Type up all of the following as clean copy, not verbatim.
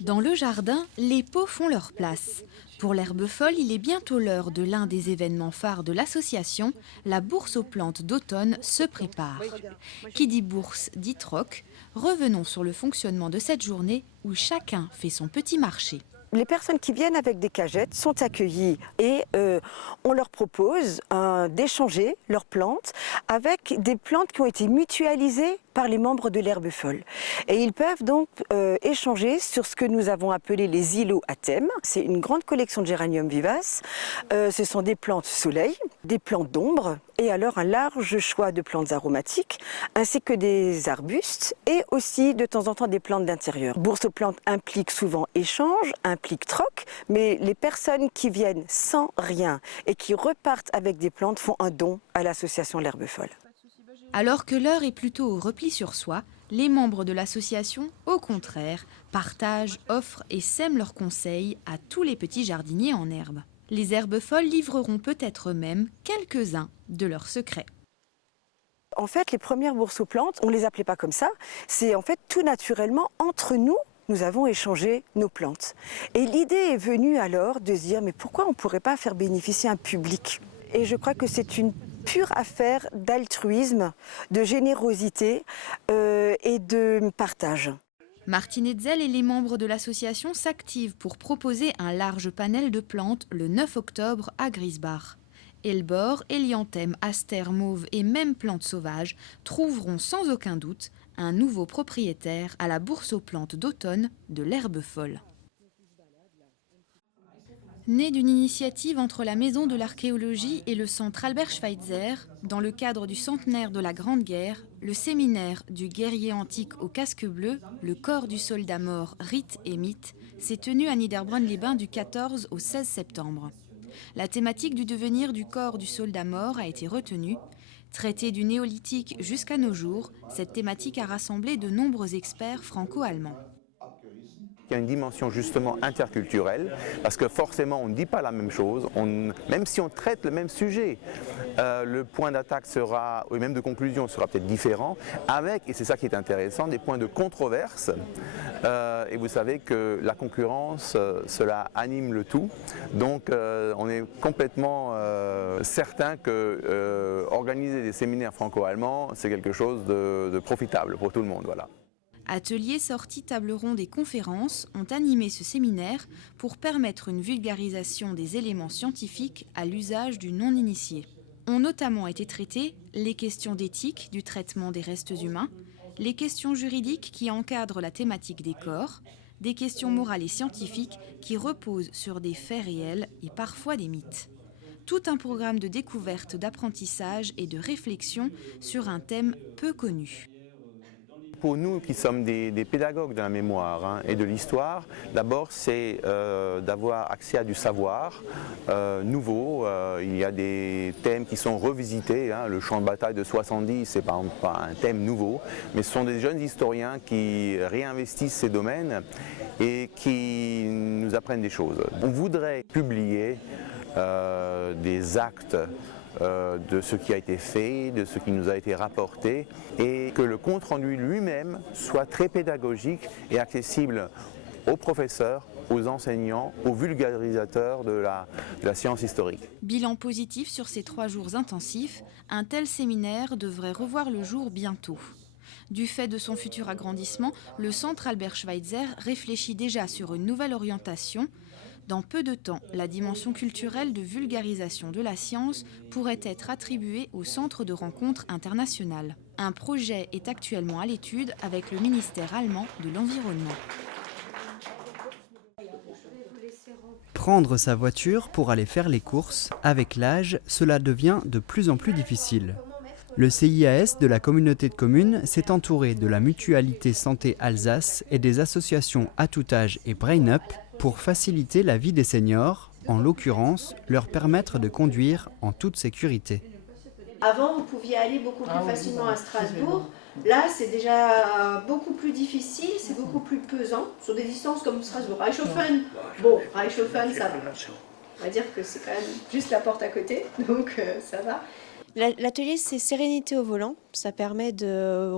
Dans le jardin, les pots font leur place. Pour l'herbe folle, il est bientôt l'heure de l'un des événements phares de l'association. La bourse aux plantes d'automne se prépare. Qui dit bourse dit troc. Revenons sur le fonctionnement de cette journée où chacun fait son petit marché. Les personnes qui viennent avec des cagettes sont accueillies et on leur propose d'échanger leurs plantes avec des plantes qui ont été mutualisées par les membres de l'herbe folle. Et ils peuvent donc échanger sur ce que nous avons appelé les îlots à thème. C'est une grande collection de géraniums vivaces. Ce sont des plantes soleil, des plantes d'ombre et alors un large choix de plantes aromatiques ainsi que des arbustes et aussi de temps en temps des plantes d'intérieur. Bourse aux plantes implique souvent échange, implique troc, mais les personnes qui viennent sans rien et qui repartent avec des plantes font un don à l'association L'Herbe Folle. Alors que l'heure est plutôt au repli sur soi, les membres de l'association, au contraire, partagent, offrent et sèment leurs conseils à tous les petits jardiniers en herbe. Les herbes folles livreront peut-être même quelques-uns de leurs secrets. En fait, les premières bourses aux plantes, on ne les appelait pas comme ça, c'est en fait tout naturellement entre nous. Nous avons échangé nos plantes. Et l'idée est venue alors de se dire mais pourquoi on ne pourrait pas faire bénéficier un public ? Et je crois que c'est une pure affaire d'altruisme, de générosité et de partage. Martine Hetzel et les membres de l'association s'activent pour proposer un large panel de plantes le 9 octobre à Griesbach. Hellebore, hélianthème, astère, mauve et même plantes sauvages trouveront sans aucun doute un nouveau propriétaire à la bourse aux plantes d'automne de l'herbe folle. Né d'une initiative entre la Maison de l'Archéologie et le Centre Albert Schweitzer, dans le cadre du centenaire de la Grande Guerre, le séminaire du guerrier antique au casque bleu, le corps du soldat mort, rite et mythe, s'est tenu à Niederbronn-les-Bains du 14 au 16 septembre. La thématique du devenir du corps du soldat mort a été retenue. Traitée du néolithique jusqu'à nos jours, cette thématique a rassemblé de nombreux experts franco-allemands. Il y a une dimension justement interculturelle, parce que forcément on ne dit pas la même chose, même si on traite le même sujet, le point d'attaque sera, ou même de conclusion sera peut-être différent, avec, et c'est ça qui est intéressant, des points de controverse, et vous savez que la concurrence, cela anime le tout, donc on est complètement certain que organiser des séminaires franco-allemands, c'est quelque chose de profitable pour tout le monde, voilà. Ateliers, sorties, tables rondes et conférences ont animé ce séminaire pour permettre une vulgarisation des éléments scientifiques à l'usage du non-initié. Ont notamment été traitées les questions d'éthique du traitement des restes humains, les questions juridiques qui encadrent la thématique des corps, des questions morales et scientifiques qui reposent sur des faits réels et parfois des mythes. Tout un programme de découverte, d'apprentissage et de réflexion sur un thème peu connu. Pour nous qui sommes des pédagogues de la mémoire et de l'histoire, d'abord c'est d'avoir accès à du savoir nouveau. Il y a des thèmes qui sont revisités. Le champ de bataille de 70, c'est pas un thème nouveau, mais ce sont des jeunes historiens qui réinvestissent ces domaines et qui nous apprennent des choses. On voudrait publier des actes de ce qui a été fait, de ce qui nous a été rapporté, et que le compte-rendu lui-même soit très pédagogique et accessible aux professeurs, aux enseignants, aux vulgarisateurs de la science historique. Bilan positif sur ces 3 jours intensifs, un tel séminaire devrait revoir le jour bientôt. Du fait de son futur agrandissement, le Centre Albert Schweitzer réfléchit déjà sur une nouvelle orientation. Dans peu de temps, la dimension culturelle de vulgarisation de la science pourrait être attribuée au Centre de rencontres internationales. Un projet est actuellement à l'étude avec le ministère allemand de l'Environnement. Prendre sa voiture pour aller faire les courses, avec l'âge, cela devient de plus en plus difficile. Le CIAS de la communauté de communes s'est entouré de la Mutualité Santé Alsace et des associations À tout âge et Brain Up pour faciliter la vie des seniors, en l'occurrence leur permettre de conduire en toute sécurité. Avant, vous pouviez aller beaucoup plus facilement à Strasbourg. Là, c'est déjà beaucoup plus difficile, c'est beaucoup plus pesant. Sur des distances comme Strasbourg. Reichshofen, bon, Reichshofen, ça va. On va dire que c'est quand même juste la porte à côté, donc ça va. L'atelier, c'est sérénité au volant. Ça permet de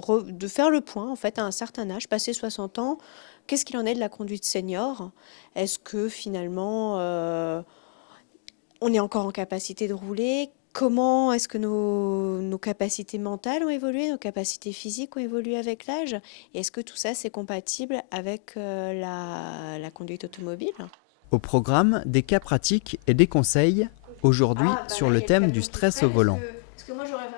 faire le point, en fait, à un certain âge, passé 60 ans, qu'est-ce qu'il en est de la conduite senior? Est-ce que finalement on est encore en capacité de rouler? Comment est-ce que nos capacités mentales ont évolué, nos capacités physiques ont évolué avec l'âge? Et est-ce que tout ça c'est compatible avec la conduite automobile? Au programme, des cas pratiques et des conseils, aujourd'hui sur le thème du stress au volant. Est-ce que moi j'aurais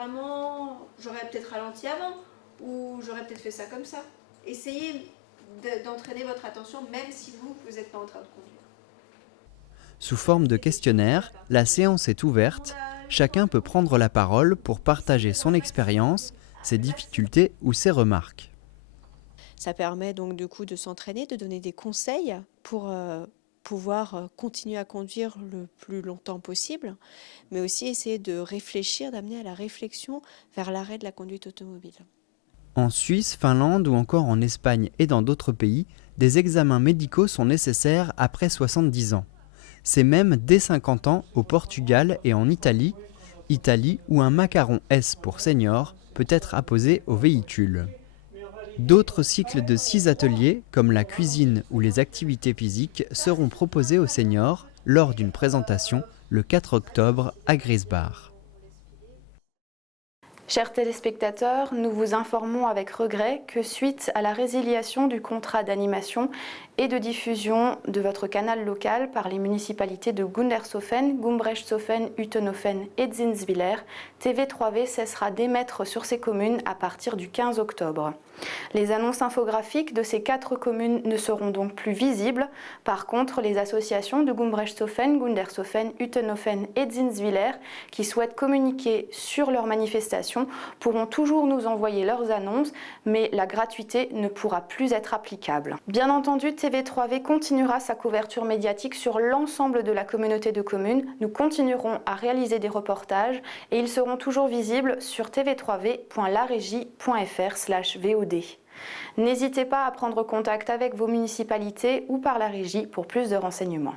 peut-être ralenti avant, ou j'aurais peut-être fait ça comme ça. Essayez d'entraîner votre attention même si vous n'êtes pas en train de conduire. Sous forme de questionnaire, la séance est ouverte. Chacun peut prendre la parole pour partager son expérience, ses difficultés ou ses remarques. Ça permet donc du coup de s'entraîner, de donner des conseils pour pouvoir continuer à conduire le plus longtemps possible, mais aussi essayer de réfléchir, d'amener à la réflexion vers l'arrêt de la conduite automobile. En Suisse, Finlande ou encore en Espagne et dans d'autres pays, des examens médicaux sont nécessaires après 70 ans. C'est même dès 50 ans au Portugal et en Italie où un macaron S pour senior peut être apposé au véhicule. D'autres cycles de 6 ateliers, comme la cuisine ou les activités physiques, seront proposés aux seniors lors d'une présentation le 4 octobre à Griesbach. Chers téléspectateurs, nous vous informons avec regret que suite à la résiliation du contrat d'animation et de diffusion de votre canal local par les municipalités de Gundershofen, Gumbrechtshofen, Utenhofen et Zinswiller, TV3V cessera d'émettre sur ces communes à partir du 15 octobre. Les annonces infographiques de ces 4 communes ne seront donc plus visibles. Par contre, les associations de Gumbrechtshofen, Gundershofen, Utenhofen et Zinswiller qui souhaitent communiquer sur leurs manifestations pourront toujours nous envoyer leurs annonces, mais la gratuité ne pourra plus être applicable. Bien entendu, TV3V continuera sa couverture médiatique sur l'ensemble de la communauté de communes. Nous continuerons à réaliser des reportages et ils seront toujours visibles sur tv3v.laregie.fr/VOD. N'hésitez pas à prendre contact avec vos municipalités ou par la régie pour plus de renseignements.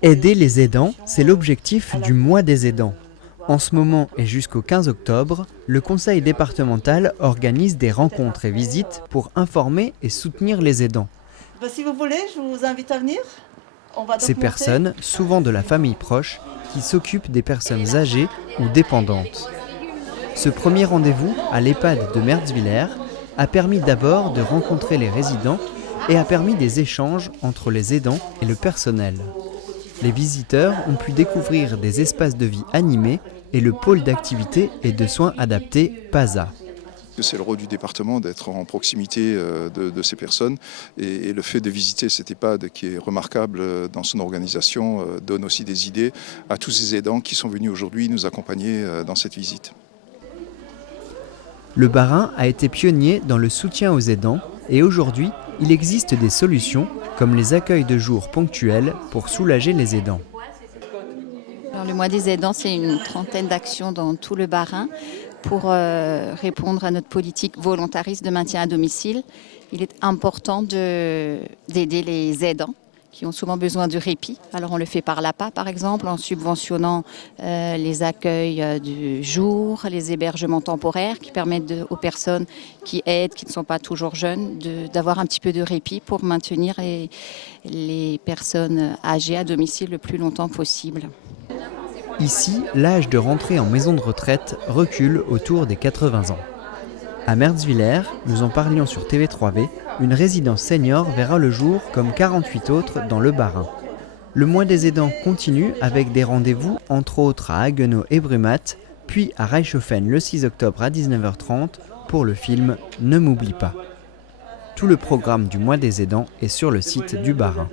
Aider les aidants, c'est l'objectif du mois des aidants. En ce moment et jusqu'au 15 octobre, le conseil départemental organise des rencontres et visites pour informer et soutenir les aidants. Si vous voulez, je vous invite à venir. Ces personnes, souvent de la famille proche, qui s'occupent des personnes âgées ou dépendantes. Ce premier rendez-vous à l'EHPAD de Mertzwiller a permis d'abord de rencontrer les résidents et a permis des échanges entre les aidants et le personnel. Les visiteurs ont pu découvrir des espaces de vie animés et le pôle d'activité et de soins adaptés PASA. C'est le rôle du département d'être en proximité de ces personnes et le fait de visiter cet EHPAD qui est remarquable dans son organisation donne aussi des idées à tous ces aidants qui sont venus aujourd'hui nous accompagner dans cette visite. Le Bas-Rhin a été pionnier dans le soutien aux aidants et aujourd'hui, il existe des solutions comme les accueils de jour ponctuels pour soulager les aidants. Alors, le mois des aidants, c'est une trentaine d'actions dans tout le Bas-Rhin pour répondre à notre politique volontariste de maintien à domicile. Il est important d'aider les aidants qui ont souvent besoin de répit. Alors on le fait par l'APA par exemple, en subventionnant les accueils du jour, les hébergements temporaires qui permettent aux personnes qui aident, qui ne sont pas toujours jeunes, d'avoir un petit peu de répit pour maintenir les personnes âgées à domicile le plus longtemps possible. Ici, l'âge de rentrer en maison de retraite recule autour des 80 ans. À Mertzwiller, nous en parlions sur TV3V, une résidence senior verra le jour comme 48 autres dans le Bas-Rhin. Le mois des aidants continue avec des rendez-vous entre autres à Haguenau et Brumath, puis à Reichshofen le 6 octobre à 19h30 pour le film Ne m'oublie pas. Tout le programme du mois des aidants est sur le site du Bas-Rhin.